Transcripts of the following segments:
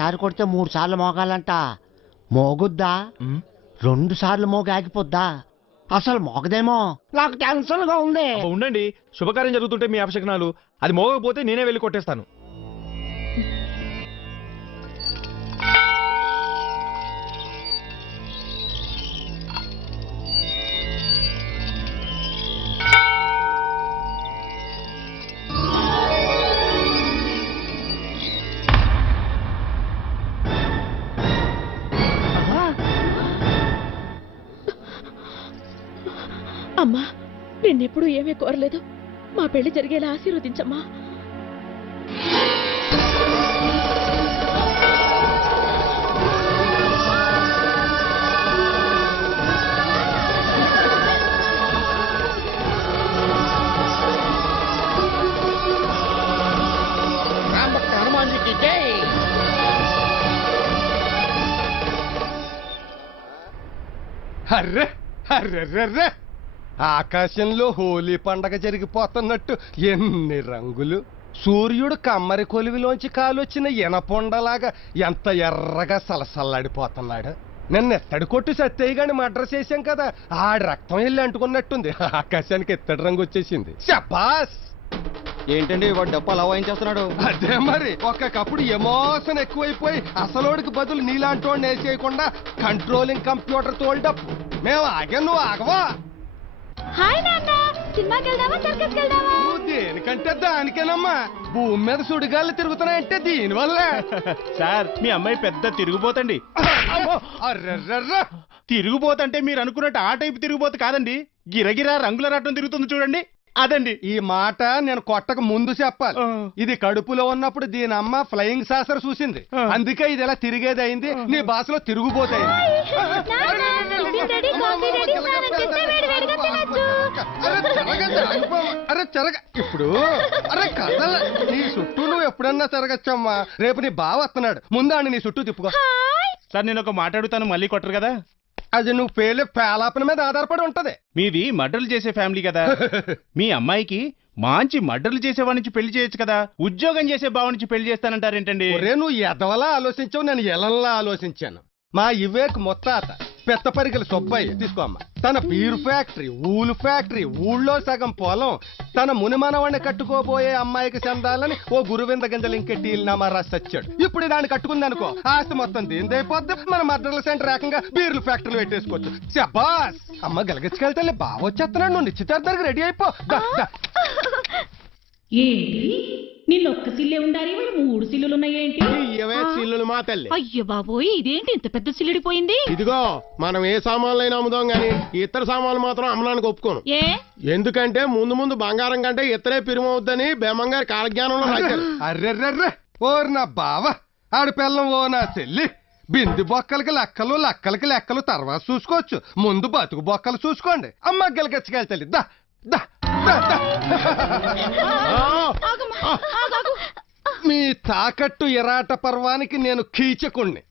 ఒక్కసారి కొడితే 3 సార్లు మోగాలంట. మోగుద్దా? 2 సార్లు మోగి ఆగిపోద్దా? అసలు మోగదేమో. నాకు టెన్షన్ గా ఉంది. ఉండండి, శుభకార్యం జరుగుతుంటే మీ అపశకనాలు. అది మోగకపోతే నేనే వెళ్ళి కొట్టేస్తాను. అమ్మా, నిన్నెప్పుడు ఏమీ కోరలేదు. మా పెళ్లి జరిగేలా ఆశీర్వదించమ్మా. హనుమాన్జీకి జై. అర్రే అర్రెర్రెర్రే, ఆకాశంలో హోలీ పండగ జరిగిపోతున్నట్టు ఎన్ని రంగులు. సూర్యుడు కమ్మరి కొలివిలోంచి కాలొచ్చిన ఎనపొండలాగా ఎంత ఎర్రగా సలసల్లాడిపోతున్నాడు. నిన్న ఎత్తడి కొట్టు సత్తయ్య గాని మర్డర్ చేశాం కదా, ఆడి రక్తం వెళ్ళి అంటుకున్నట్టుంది. ఆకాశానికి ఎత్తడి రంగు వచ్చేసింది. శబాస్. ఏంటండి వాడు డబ్బు అలా వాయించేస్తున్నాడు? అదే మరి, ఒక్కొక్కప్పుడు ఎమోషన్ ఎక్కువైపోయి అసలోడికి బదులు నీలాంటోడిని వేసేయకుండా కంట్రోలింగ్ కంప్యూటర్ తోల్డప్. మేము ఆగా, నువ్వు ఆగవా? హాయ్ నాన్న, సినిమాకి వెళ్దామా, సర్కస్కి వెళ్దామా? నువ్వు దేనికంటే దానికేనమ్మా. భూమి మీద సుడిగాళ్ళు తిరుగుతున్నాయంటే దీనివల్లే. సార్, మీ అమ్మాయి పెద్ద తిరుగుబోతండి. అర్రెర్రెర్ర, తిరుగుబోతంటే మీరు అనుకున్నట్టు ఆ టైపు తిరుగుబోతు కాదండి. గిరగిరా రంగుల రాటం తిరుగుతుంది చూడండి, అదండి. ఈ మాట నేను కొట్టక ముందు చెప్పాలి. ఇది కడుపులో ఉన్నప్పుడు దీని అమ్మ ఫ్లయింగ్ సాసర్ చూసింది, అందుకే ఇది ఎలా తిరిగేది అయింది. నీ భాషలో తిరుగుబోతాయింది. అరే చెరగ ఇప్పుడు, అరే కదల, నీ చుట్టూ నువ్వు ఎప్పుడన్నా తిరగచ్చమ్మా. రేపు నీ బావ వస్తున్నాడు, ముందు నీ చుట్టూ తిప్పుకో. సార్, నేను ఒక మాట అడుగుతాను, మళ్ళీ కొట్టరు కదా? అది నువ్వు పేలే పేలాపన మీద ఆధారపడి ఉంటది. మీది మర్డర్లు చేసే ఫ్యామిలీ కదా. మీ అమ్మాయికి మంచి మర్డర్లు చేసేవాడి నుంచి పెళ్లి చేయొచ్చు కదా. ఉద్యోగం చేసే బావ నుంచి పెళ్లి చేస్తానంటారేంటండి? ఒరే, నువ్వు ఎదవలా ఆలోచించావు, నేను ఎలంలా ఆలోచించాను. మా ఇవేక్ మొత్తాత పెత్తపరిగల సుబ్బయ్య తీసుకో అమ్మ, తన బీరు ఫ్యాక్టరీ, ఊలు ఫ్యాక్టరీ, ఊళ్ళో సగం పొలం, తన మునిమనవాడిని కట్టుకోబోయే అమ్మాయికి చెందాలని ఓ గురువింద గింజలు ఇంకెట్టినామా రాసి వచ్చాడు. ఇప్పుడు దాన్ని కట్టుకుంది అనుకో, ఆస్తి మొత్తం దీనిదైపోద్ది. మన మర్డర్ల సెంటర్ ఏకంగా బీర్లు ఫ్యాక్టరీలు పెట్టేసుకోవచ్చు. శబాస్. అమ్మ గలగచ్చుకెళ్తే బాగా వచ్చేస్తున్నాడు, నువ్వు నిశ్చితార్థానికి రెడీ అయిపో. ఏంటి, నిన్నొక్క సిల్లే ఉండాలి, 3 సిల్లులున్నాయేంటి? సిల్లులు మా తల్లి. అయ్యో బాబోయ్, ఇదేంటి ఇంత పెద్ద సిల్లుడిపోయింది? ఇదిగో, మనం ఏ సామాన్లైనా అమ్ముదాం గాని ఇతర సామాన్లు మాత్రం అమ్మడానికి ఒప్పుకోను. ఏ? ఎందుకంటే ముందు బంగారం కంటే ఇతరే పిరుమవుద్దని బేమంగారి కాలజ్ఞానంలో రాశారు. అర్రెర్రెర్రె, ఓర్ నా బావ, ఆడి పిల్లం ఓ నా చెల్లి. బింది బొక్కలకి లెక్కలు, లెక్కలకి లెక్కలు తర్వాత చూసుకోవచ్చు, ముందు బతుకు బొక్కలు చూసుకోండి. అమ్మ గెలకెచ్చకెళ్తాలి. దా దా దా దా. మీ తాకట్టు ఎరాట పర్వానికి నేను కీచకుణ్ణి.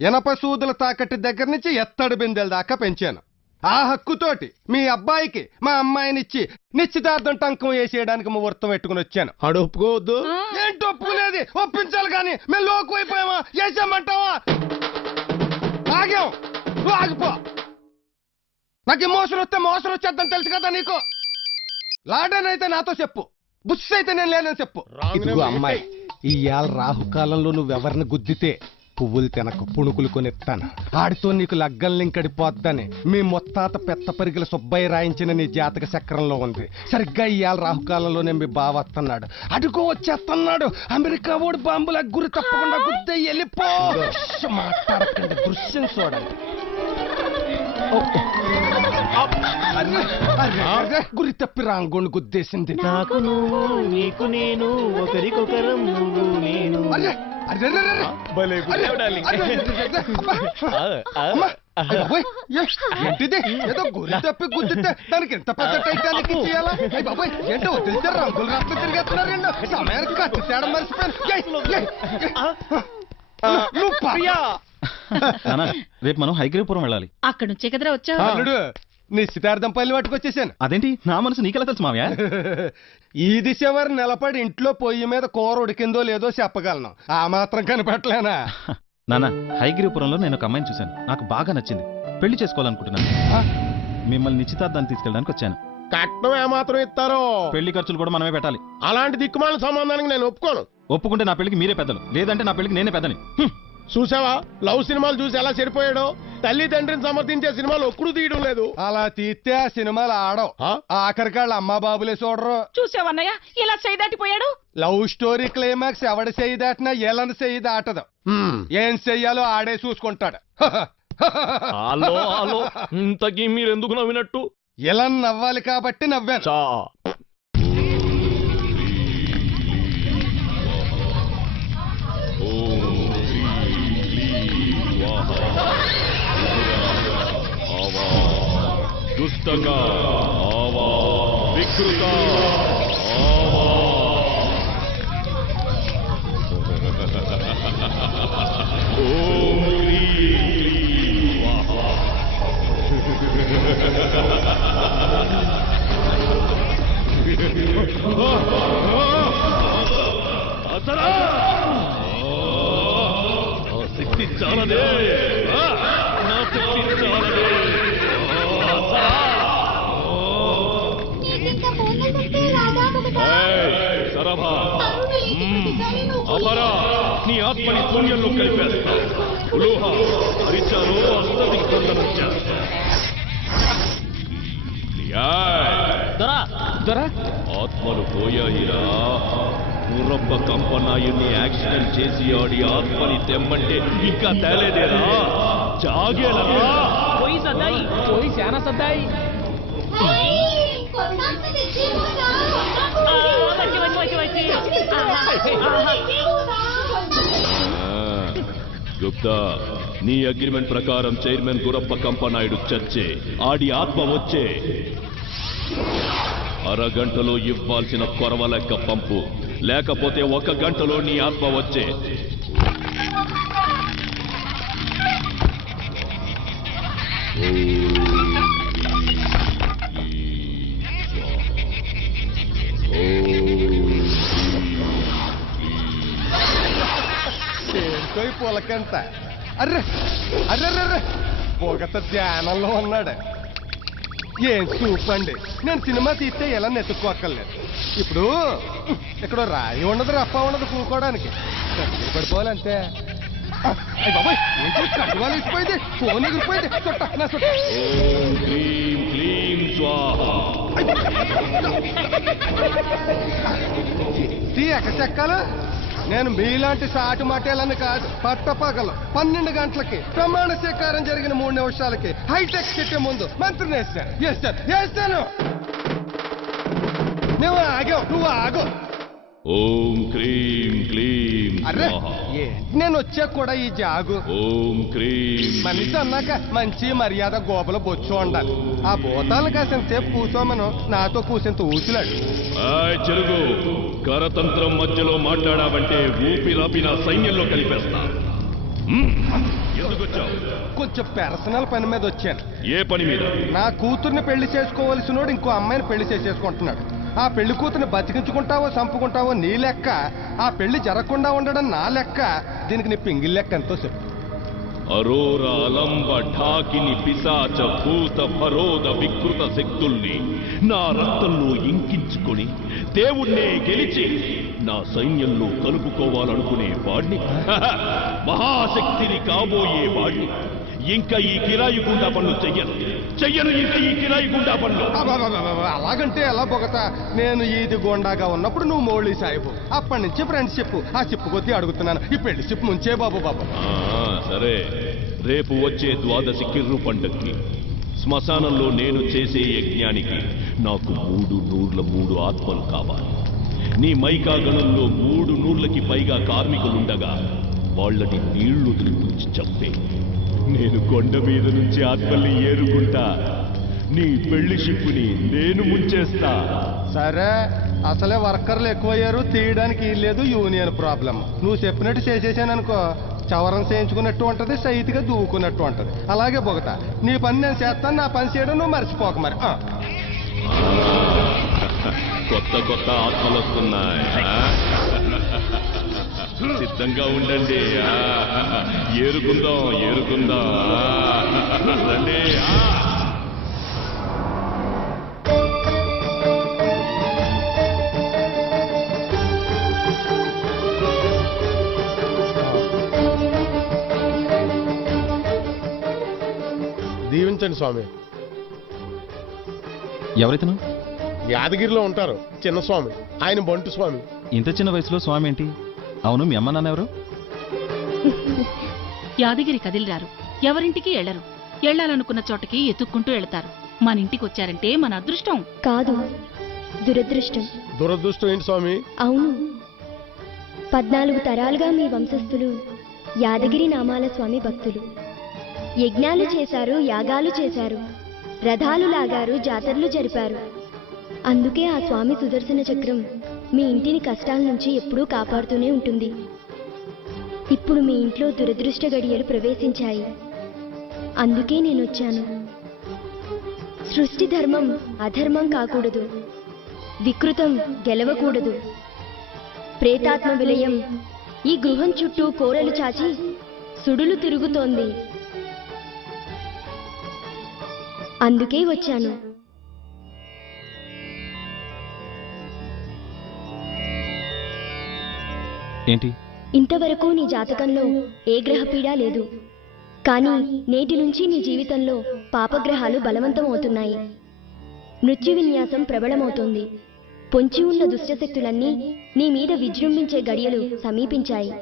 ఎనప సూదుల తాకట్టు దగ్గర నుంచి ఎత్తడి బిందెల దాకా పెంచాను. ఆ హక్కుతోటి మీ అబ్బాయికి మా అమ్మాయినిచ్చి నిశ్చితార్థం టంకం వేసేయడానికి ముహూర్తం పెట్టుకుని వచ్చాను. అడు ఒప్పుకోవద్దు. ఏంటి ఒప్పుకునేది? ఒప్పించాలి కానీ మేము లోకు అయిపోయామా? చేసామంటావా? ఆగాం, నువ్వు ఆగిపో. నాకు మోసం వస్తే మోసం వచ్చేద్దాం తెలుసు కదా నీకు. లాడన్ అయితే నాతో చెప్పు, బుష్ అయితే నేను లేనని చెప్పు. ఇదిగో అమ్మాయి, ఇవాళ రాహుకాలంలో నువ్వెవరిని గుద్దితే పువ్వులు తినక పుణుకులు కొనిస్తాను. ఆడితో నీకు లగ్గంలింకడిపోద్దని మీ మొత్తాత పెద్ద పరిగిల సుబ్బయ్య రాయించిన నీ జాతక చక్రంలో ఉంది. సరిగ్గా ఇవాళ రాహుకాలంలోనే మీ బావ వస్తున్నాడు. అడుగు వచ్చేస్తున్నాడు. అమెరికా ఓడి బాంబుల గురి తప్పకుండా గుద్దే వెళ్ళిపో. మాట్లాడకండి, దృశ్యం చూడండి. గురి తప్పి రాంగోని గుద్దేసింది. నాకు నువ్వు, నీకు నేను, ఒకరికొకరం నువ్వు నేను. ఏంటిది? ఏదో గురి తప్పి గుద్దితే దానికి ఎంత పెద్ద టైటానిక్ ఇచ్చేయాలా? బాబాయ్ ఏంటో వదిలితే రంగులు రాత్రి తిరిగేస్తున్నారండి. సమయానికి కత్తి తేడం మర్చిపోయాను. రేపు మనం హైగ్రీపురం వెళ్ళాలి. అక్కడ నుంచే కదరా వచ్చా? అల్లుడు, నిశ్చితార్థం పల్లి పట్టుకొచ్చేసాను. అదేంటి నా మనసు నీకెలా తెలుసు మావయ్య? ఈది చివరి నిలబడి ఇంట్లో పొయ్యి మీద కూర ఉడికిందో లేదో చెప్పగలను. ఆ మాత్రం కనిపెట్టలేనా? నాన్న, హైగిరిపురంలో నేను ఒక అమ్మాయిని చూశాను. నాకు బాగా నచ్చింది. పెళ్లి చేసుకోవాలనుకుంటున్నాను. మిమ్మల్ని నిశ్చితార్థాన్ని తీసుకెళ్ళడానికి వచ్చాను. కట్నం ఏమాత్రం ఇస్తారో? పెళ్లి ఖర్చులు కూడా మనమే పెట్టాలి. అలాంటి దిక్కుమాల సంబంధానికి నేను ఒప్పుకోను. ఒప్పుకుంటే నా పెళ్లికి మీరే పెద్దలు, లేదంటే నా పెళ్లికి నేనే పెద్దని. చూసావా లవ్ సినిమాలు చూసి ఎలా సరిపోయాడో? తల్లి తండ్రిని సమర్థించే సినిమాలు ఒక్కడు తీయడం లేదు. అలా తీస్తే ఆ సినిమాలు ఆడవు. ఆఖరికి వాళ్ళ అమ్మా బాబులే చూడరు. చూసావన్నయ్య ఇలా చేయదాటిపోయాడు. లవ్ స్టోరీ క్లైమాక్స్ ఎవడ చెయ్యి దాటినా ఎలని చెయ్యి దాటదు. ఏం చెయ్యాలో ఆడే చూసుకుంటాడు. హలో హలో, ఇంతకీ మీరెందుకు నవ్వినట్టు? ఇలా నవ్వాలి కాబట్టి నవ్వాను. చా దుష్టంగా ఆవా వికృత ఆవా. ఓం హ్రీం స్వాహా. అసరా నా శక్తి చాలదే, నా శక్తి చాలదే. సరభా అపరా, నీ ఆత్మని శూన్యంలో కలిపేస్తా. ఉలూహ హరిచారో అస్తదిగ్బంధనం చేస్తా. ఆత్మలు పోయాయిరా. గుర్రప్ప కంపనాయుని యాక్సిడెంట్ చేసి ఆడి ఆత్మని తెమ్మంటే ఇంకా తేలేదేరా. జాగేలా పోయి సదాయి, పోయి శానా సదాయి. గుప్తా, నీ అగ్రిమెంట్ ప్రకారం చైర్మన్ గురప్ప కంపనాయుడు చచ్చే ఆడి ఆత్మ వచ్చే అరగంటలో ఇవ్వాల్సిన కొరవ లెక్క పంపు, లేకపోతే 1 గంటలో నీ ఆత్మ వచ్చే. ఏంటో పొలకంత. అర్రే అర్రే పొగత ధ్యానంలో ఉన్నాడు. ఏం చూపండి, నేను సినిమా తీస్తే ఎలా నెత్తుక్కోక్కర్లేదు. ఇప్పుడు ఇక్కడ రాయి ఉండదు, రప్ప ఉండదు కూకోవడానికి. పడిపోవాలంతే. బాబాయ్ ఏంటి కట్టువాలు ఇచ్చిపోయింది, ఫోన్ ఎగిరిపోయింది. చుట్ట నా చుట్ట. ఓం హ్రీం క్లీం స్వాహా. ఎక్కచెక్కాలు. నేను మీలాంటి సాటి మాటేలని కాదు. పట్టపగలు 12 గంటలకి ప్రమాణ స్వీకారం జరిగిన 3 నిమిషాలకి హైటెక్ సిటీ ముందు మంత్రిని వేస్తాను. నువ్వు ఆగావు, నువ్వు ఆగు. ఓం క్రీం క్లీం అర్రే స్వాహా. నేను వచ్చాక కూడా ఈ జాగు. ఓం క్రీం. మనిషి అన్నాక మంచి మర్యాద గోపల బొచ్చు ఉండాలి. ఆ భూతాలను కాసేపు కూర్చోమను, నాతో కూసేంత ఊసిలాడు. చెరుగు కరతంత్రం మధ్యలో మాట్లాడావంటే ఊపిరాపి నా సైన్యంలో కలిపేస్తా. ఎందుకు వచ్చావు? కొంచెం పర్సనల్ పని మీద వచ్చాను. ఏ పని మీద? నా కూతుర్ని పెళ్లి చేసుకోవలసినోడు ఇంకో అమ్మాయిని పెళ్లి చేసేసుకుంటున్నాడు. ఆ పెళ్లి కూతుర్ని బతికించుకుంటావో చంపుకుంటావో నీ లెక్క, ఆ పెళ్లి జరగకుండా ఉండడం నా లెక్క. దీనికి నీ పింగిల్ లెక్క ఎంతో చెప్పు. అరోర అలంబ ఢాకిని పిశాచ భూత భరోద వికృత శక్తుల్ని నా రక్తంలో ఇంకించుకొని దేవుణ్ణే గెలిచి నా సైన్యంలో కలుపుకోవాలనుకునే వాణ్ణి, మహాశక్తిని కాబోయే వాణ్ణి. ఇంకా ఈ కిరాయి గుండా పనులు చెయ్యను ఇంకా ఈ కిరాయి గుండా పనులు. అలాగంటే ఎలా బొగతా? నేను ఈది గుండాగా ఉన్నప్పుడు నువ్వు మోళీ సాయిబు, అప్పటి నుంచి ఫ్రెండ్షిప్. ఆ చిప్పు కొద్దీ అడుగుతున్నాను, ఈ పెళ్లి చిప్పు ముంచే బాబు. సరే, రేపు వచ్చే ద్వాదశి కిర్రు పండక్కి శ్మశానంలో నేను చేసే యజ్ఞానికి నాకు 3 నూర్ల 3 ఆత్మలు కావాలి. నీ మైకా గణంలో 3 నూర్లకి పైగా కార్మికులుండగా వాళ్ళని నీళ్లు వదిలిపించి చంపే. నేను కొండ మీద నుంచి ఆత్మల్ని ఏరుకుంటా, నీ పెళ్లి షిప్పుని నేను ముంచేస్తా. సరే, అసలే వర్కర్లు ఎక్కువయ్యారు, తీయడానికి లేదు, యూనియన్ ప్రాబ్లం. నువ్వు చెప్పినట్టు చేసేసాననుకో, చవరం చేయించుకున్నట్టు ఉంటది, సైతిగా దూకున్నట్టు ఉంటది. అలాగే బొగత, నీ పని నేను చేస్తాను, నా పని చేయడం నువ్వు మర్చిపోక మరి. కొత్త కొత్త ఆత్మలు వస్తున్నాయి. సిద్ధంగా ఉండండి. ఏరుకుందాం ఏరుకుందాం. రండి. దీవించండి స్వామి. ఎవరైతను? యాదగిరిలో ఉంటారు చిన్న స్వామి, ఆయన బంటు స్వామి. ఇంత చిన్న వయసులో స్వామి ఏంటి? అవును, మీ అమ్మ నాన్న ఎవరు? యాదగిరి కదిలిరారు, ఎవరింటికి ఎళ్లరు. ఎళ్లాలనుకున్న చోటకి ఎత్తుక్కుంటూ వెళతారు. మన ఇంటికి వచ్చారంటే మన అదృష్టం. కాదు, దురదృష్టం. దురదృష్టం ఏంటి స్వామి? అవును, 14 తరాలుగా మీ వంశస్థులు యాదగిరి నామాల స్వామి భక్తులు. యజ్ఞాలు చేశారు, యాగాలు చేశారు, రథాలు లాగారు, జాతరలు జరిపారు. అందుకే ఆ స్వామి సుదర్శన చక్రం మీ ఇంటిని కష్టాల నుంచి ఎప్పుడూ కాపాడుతూనే ఉంటుంది. ఇప్పుడు మీ ఇంట్లో దురదృష్ట గడియలు ప్రవేశించాయి. అందుకే నేనొచ్చాను. సృష్టి ధర్మం అధర్మం కాకూడదు, వికృతం గెలవకూడదు. ప్రేతాత్మ విలయం ఈ గృహం చుట్టూ కోరలు చాచి సుడులు తిరుగుతోంది. అందుకే వచ్చాను. ఏంటి? ఇంతవరకు నీ జాతకంలో ఏ గ్రహపీడ లేదు. కానీ నేటి నుంచి నీ జీవితంలో పాపగ్రహాలు బలవంతం అవుతున్నాయి. మృత్యు విన్యాసం ప్రబలమవుతోంది. పొంచి ఉన్న దుష్టశక్తులన్నీ నీ మీద విజృంభించే గడియలు సమీపించాయి.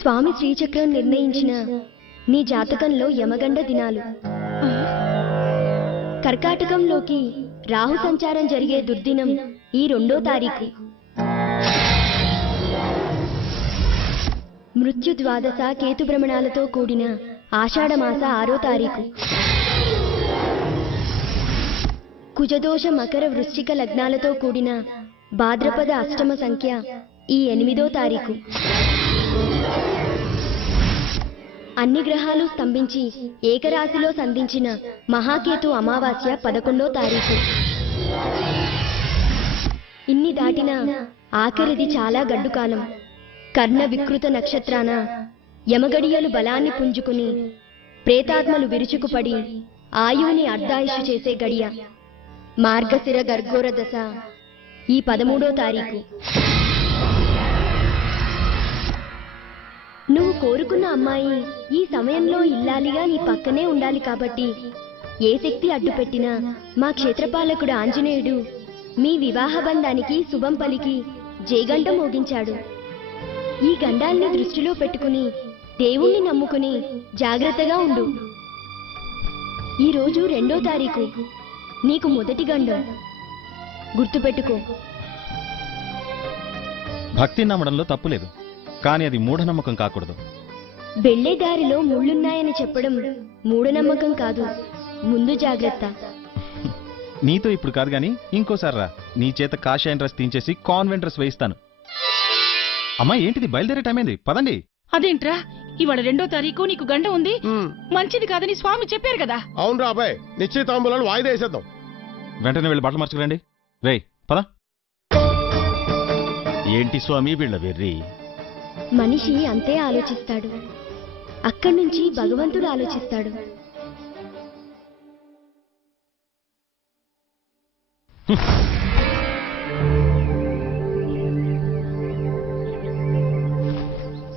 స్వామి శ్రీచక్రం నిర్ణయించిన నీ జాతకంలో యమగండ దినాలు. కర్కాటకంలోకి రాహు సంచారం జరిగే దుర్దినం ఈ 2వ తారీఖు. మృత్యు ద్వాదశ కేతు భ్రమణాలతో కూడిన ఆషాఢమాస 6వ తారీఖు. కుజదోష మకర వృశ్చిక లగ్నాలతో కూడిన భాద్రపద అష్టమ సంఖ్య ఈ 8వ తారీఖు. అన్ని గ్రహాలు స్తంభించి ఏకరాశిలో సంధించిన మహాకేతు అమావాస్య 11వ తారీఖు. ఇన్ని దాటినా ఆఖరిది చాలా గడ్డు కాలం. కర్ణ వికృత నక్షత్రాన యమగడియలు బలాన్ని పుంజుకుని ప్రేతాత్మలు విరుచుకుపడి ఆయువుని అర్ధాయుషు చేసే గడియ మార్గశిర గర్గోర దశ ఈ 13వ తారీఖు. నువ్వు కోరుకున్న అమ్మాయి ఈ సమయంలో ఇల్లాలిగా నీ పక్కనే ఉండాలి. కాబట్టి ఏ శక్తి అడ్డుపెట్టినా మా క్షేత్రపాలకుడు ఆంజనేయుడు మీ వివాహ బంధానికి శుభం పలికి జయగంట మోగించాడు. ఈ గండాల్ని దృష్టిలో పెట్టుకుని దేవుణ్ణి నమ్ముకుని జాగ్రత్తగా ఉండు. ఈరోజు 2వ తారీఖు, నీకు మొదటి గండం. గుర్తుపెట్టుకో. భక్తి నమ్మడంలో తప్పులేదు, కానీ అది మూఢనమ్మకం కాకూడదు. వెళ్లే దారిలో ముళ్ళున్నాయని చెప్పడం మూఢనమ్మకం కాదు, ముందు జాగ్రత్త. నీతో ఇప్పుడు కాదు గాని ఇంకోసారి రా, నీ చేత కాషాయం డ్రెస్ తీయించేసి కాన్వెంట్ డ్రెస్ వేయిస్తాను. అమ్మా ఏంటిది, బయలుదేరే టైం అయింది, పదండి. అదేంట్రా, ఇవాళ 2వ తారీఖు నీకు గండ ఉంది, మంచిది కాదని స్వామి చెప్పారు కదా. అవును రా అబ్బాయి, నిశ్చితాంబులను వాయిదా వేసేద్దాం. వెంటనే వెళ్ళి బట్టలు మార్చుకురండి. రేయ్ పద. ఏంటి స్వామి వీళ్ళ వెర్రి? మనిషి అంతే ఆలోచిస్తాడు, అక్కడి నుంచి భగవంతుడు ఆలోచిస్తాడు.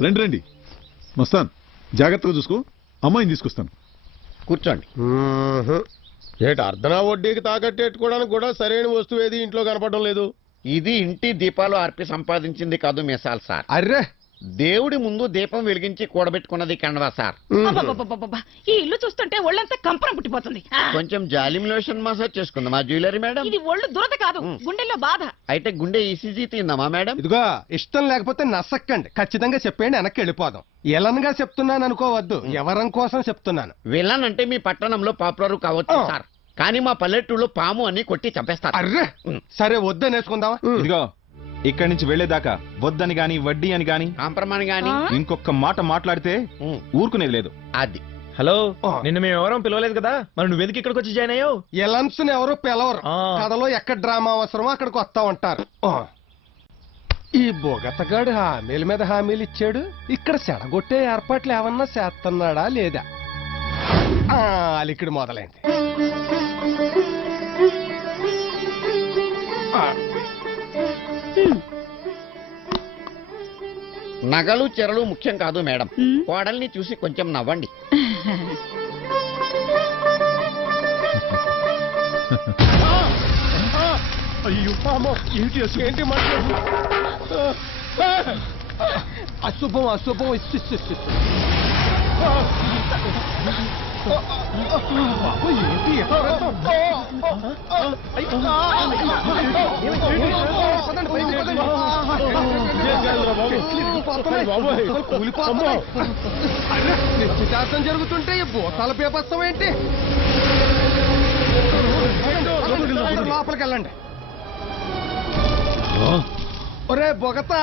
రండి రండి, మస్తాన్ జాగ్రత్తగా చూసుకో, అమ్మాయిని తీసుకొస్తాను. కూర్చోండి. ఏటి అర్ధనా వడ్డీకి తాకట్టెట్టుకోవడానికి కూడా సరైన వస్తువు ఏది ఇంట్లో కనపడడం లేదు. ఇది ఇంటి దీపాలు అర్పి సంపాదించింది కాదు మిసాల్ సార్. అర్రే, దేవుడి ముందు దీపం వెలిగించి కూడబెట్టుకున్నది కండవా సార్. అబ్బబ్బబ్బబ్బబ్బ, ఈ ఇల్లు చూస్తుంటే ఒళ్ళంతా కంపరం పుట్టిపోతుంది. కొంచెం జాలిం లోషన్ మసాజ్ చేసుకుందామా జ్యువెలరీ మేడం? ఇది ఒళ్ళు దురద కాదు, గుండెల్లో బాధ. అయితే గుండె ఈసీజీ తిందామా మేడం? ఇదిగో ఇష్టం లేకపోతే నసక్కండి, ఖచ్చితంగా చెప్పేయండి, వెనక్కి వెళ్ళిపోదాం. ఎలన్గా చెప్తున్నాను అనుకోవద్దు, ఎవరం కోసం చెప్తున్నాను. విలన్ అంటే మీ పట్టణంలో పాపులర్ కావచ్చు సార్. కానీ మా పల్లెటూళ్ళు పాము అని కొట్టి చంపేస్తారు. అర్రే సరే వద్దని వేసుకుందావా? ఇదిగో ఇక్కడి నుంచి వెళ్లేదాకా వద్దని గాని వడ్డీ అని గాని కాంప్రమాణ్ గాని ఇంకొక మాట మాట్లాడితే ఊరుకునేది లేదు. అది హలో, నిన్న మేము ఎవరో పిలవలేదు కదా, మరి నువ్వెందుకు ఇక్కడికి వచ్చి జాయిన్ అయ్యావు? ఎలన్స్ ఎవరు పిలవరు. కథలో ఎక్కడ డ్రామా అవసరమో అక్కడికి వస్తా ఉంటారు. ఈ బొగతగాడు హామీల మీద హామీలు ఇచ్చాడు. ఇక్కడ చెడగొట్టే ఏర్పాట్లు ఏమన్నా చేస్తున్నాడా లేదా? అలికిడి మొదలైంది. నగలు చెరలు ముఖ్యం కాదు మేడం, కోడల్ని చూసి కొంచెం నవ్వండి. అయ్యో ఏంటి మాట్లాడు? అశుభం అశుభం. ఏంటి నిశ్చితార్థం జరుగుతుంటే ఈ భూతాల పేపస్తం ఏంటి? లోపలికి వెళ్ళండి. ఒరే బొగత,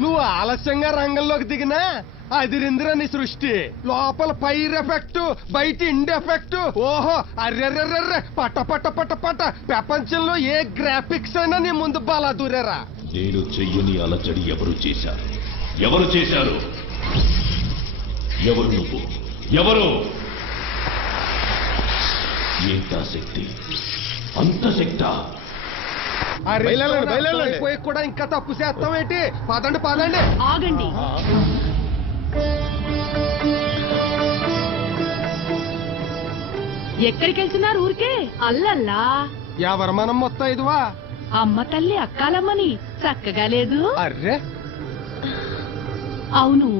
నువ్వు ఆలస్యంగా రంగంలోకి దిగినా అదిరిందిరా నీ సృష్టి. లోపల పైర్ ఎఫెక్ట్, బయట ఇండ్ ఎఫెక్ట్. ఓహో అర్రెర్రెర్రెర్రె పట్ట పట్ట పట్ట పట్ట. ప్రపంచంలో ఏ గ్రాఫిక్స్ అయినా నీ ముందు బాలా దూరేరా. నేను చెయ్యని అలచడి ఎవరు చేశారు? ఎవరు చేశారు? ఎవరు నువ్వు? ఎవరు? ఏంటా శక్తి? అంత శక్తా? అయిపోయి కూడా ఇంకా తప్పు చేస్తాం ఏంటి? పదండి పదండి. ఆగండి. ఎక్కడికి వెళ్తున్నారు? ఊరికే అల్లల్లా. ఎవరు మనం మొత్తం ఇదివా? అమ్మ తల్లి అక్కాలమ్మని చక్కగా లేదు. అర్రే అవును,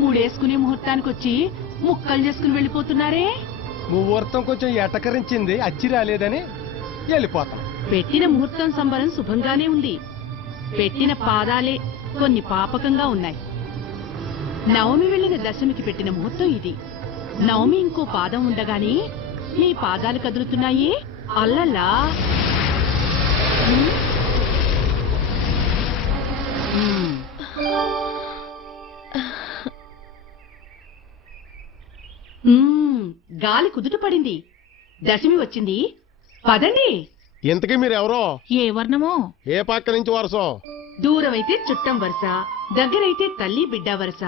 మూడేసుకునే ముహూర్తానికి వచ్చి ముక్కలు చేసుకుని వెళ్ళిపోతున్నారే. ముహూర్తం కొంచెం ఎటకరించింది, అచ్చి రాలేదని వెళ్ళిపోతాం. పెట్టిన ముహూర్తం సంబరం శుభంగానే ఉంది, పెట్టిన పాదాలే కొన్ని పాపకంగా ఉన్నాయి. నవమి వెళ్ళిన దశమికి పెట్టిన ముహూర్తం ఇది. నవమి ఇంకో పాదం ఉండగానే మీ పాదాలు కదులుతున్నాయి. అల్లలా. గాలి కుదుట పడింది, దశమి వచ్చింది. పదండి. ఇంతకీ మీరు ఎవరో? ఏ వర్ణమో? ఏ పక్క నుంచి వరసో? దూరమైతే చుట్టం వరుస, దగ్గరైతే తల్లి బిడ్డ వరుస,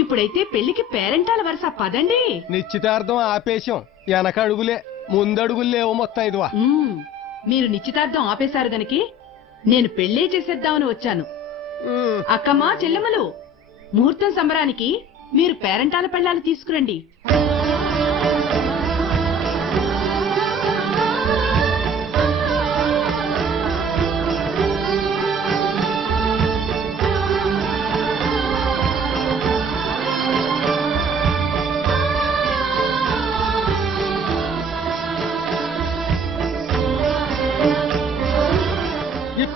ఇప్పుడైతే పెళ్లికి పేరెంటాల వరుస. పదండి. నిశ్చితార్థం ఆపేశం, వెనక అడుగులే ముందడుగులు లేవు మొత్తం ఇదివా. మీరు నిశ్చితార్థం ఆపేశారు గనకి నేను పెళ్లే చేసేద్దామని వచ్చాను. అక్కమ్మా చెల్లెమ్మలు, ముహూర్తం సంబరానికి మీరు పేరెంటాల పెళ్ళాలు తీసుకురండి.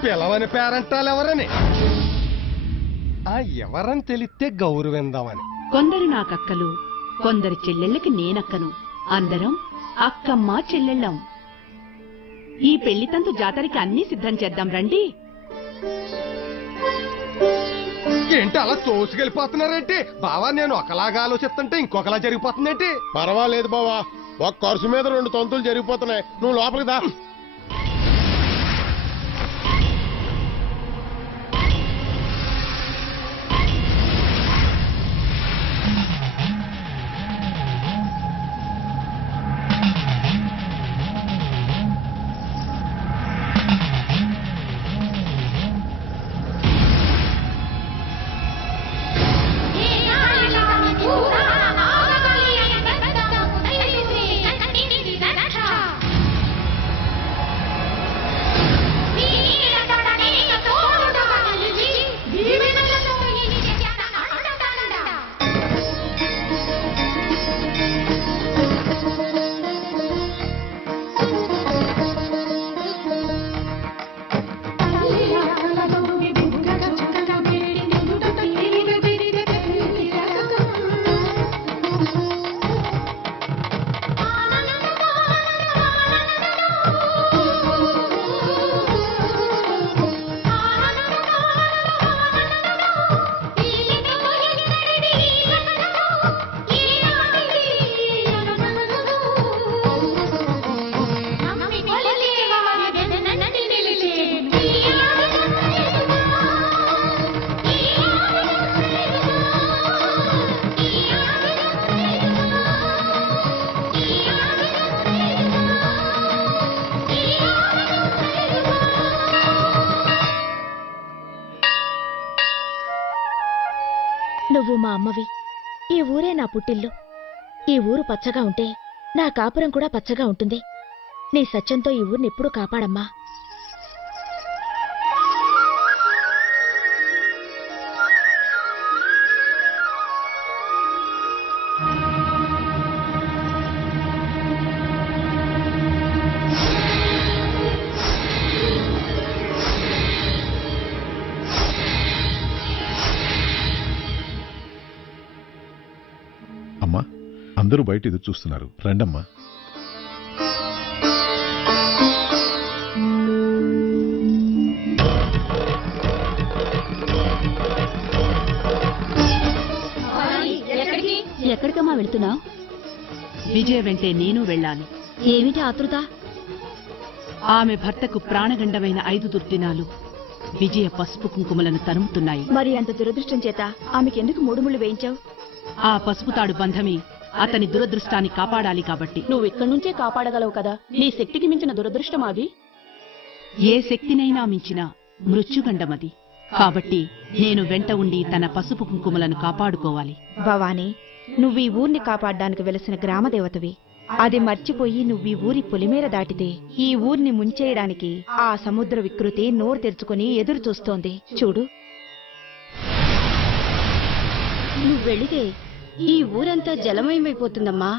పిలవని పేరంటాలు ఎవరని, ఎవరని తెలిస్తే గౌరవిందామని. కొందరు నాకక్కలు, కొందరు చెల్లెళ్ళకి నేనక్కను. అందరం అక్కమ్మ చెల్లెళ్ళం. ఈ పెళ్లితంతు జాతరకి అన్నీ సిద్ధం చేద్దాం రండి. ఏంటి అలా తోసుకెళ్ళిపోతున్నారేంటి బావా? నేను ఒకలాగా ఆలోచిస్తుంటే ఇంకొకలా జరిగిపోతుందేంటి? పర్వాలేదు బావా, ఒక ఖర్చు మీద 2 తంతులు జరిగిపోతున్నాయి. నువ్వు లోపలికి దా. నువ్వు మా అమ్మవి. ఈ ఊరే నా పుట్టిల్లు. ఈ ఊరు పచ్చగా ఉంటే నా కాపురం కూడా పచ్చగా ఉంటుంది. నీ సత్యంతో ఈ ఊరిని ఎప్పుడూ కాపాడమ్మా. అమ్మా, అందరూ బయట ఎదురు చూస్తున్నారు, రండమ్మా. ఎక్కడికమ్మా వెళ్తున్నావు? విజయ వెంటే నేను వెళ్ళాలి. ఏమిటి ఆతృత? ఆమె భర్తకు ప్రాణగండమైన 5 దుర్దినాలు విజయ పసుపు కుంకుమలను తరుముతున్నాయి. మరి అంత దురదృష్టం చేత ఆమెకెందుకు 3 ముళ్ళు వేయించావు? ఆ పసుపు తాడు బంధమే అతని దురదృష్టాన్ని కాపాడాలి కాబట్టి. నువ్వు ఇక్కడి నుంచే కాపాడగలవు కదా. నీ శక్తికి మించిన దురదృష్టం అది. ఏ శక్తినైనా మించిన మృత్యుగండమది. కాబట్టి నేను వెంట ఉండి తన పసుపు కుంకుమలను కాపాడుకోవాలి. భవానీ, నువ్వు ఈ ఊరిని కాపాడడానికి వెలసిన గ్రామదేవతవి. అది మర్చిపోయి నువ్వు ఈ ఊరి పొలిమేర దాటితే ఈ ఊరిని ముంచేయడానికి ఆ సముద్ర వికృతి నోరు తెరుచుకుని ఎదురు చూస్తోంది. చూడు, నువ్వు వెళితే ఈ ఊరంతా జలమయమైపోతుందమ్మా.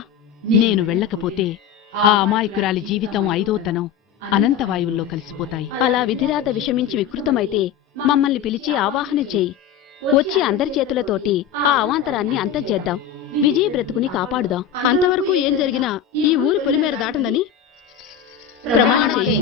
నేను వెళ్ళకపోతే ఆ అమాయకురాలి జీవితం 5వ తనం అనంతవాయువుల్లో కలిసిపోతాయి. అలా విధిరాత విషమించి వికృతమైతే మమ్మల్ని పిలిచి ఆవాహన చేయి. వచ్చి అందరి చేతులతోటి ఆ అవాంతరాన్ని అంతం చేద్దాం. విజయ బ్రతుకుని కాపాడుదాం. అంతవరకు ఏం జరిగినా ఈ ఊరి పొలిమేర దాటనని ప్రమాణం చేయి.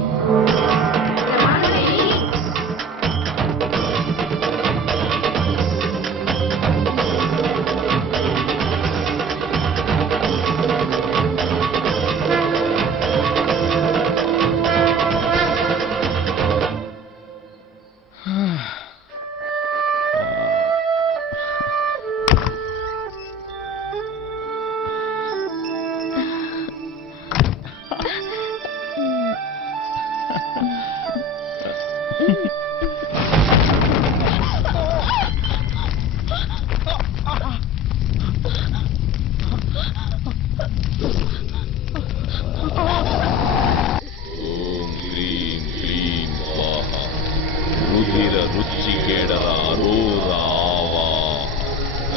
రుచిర రుచి కేడల అరోర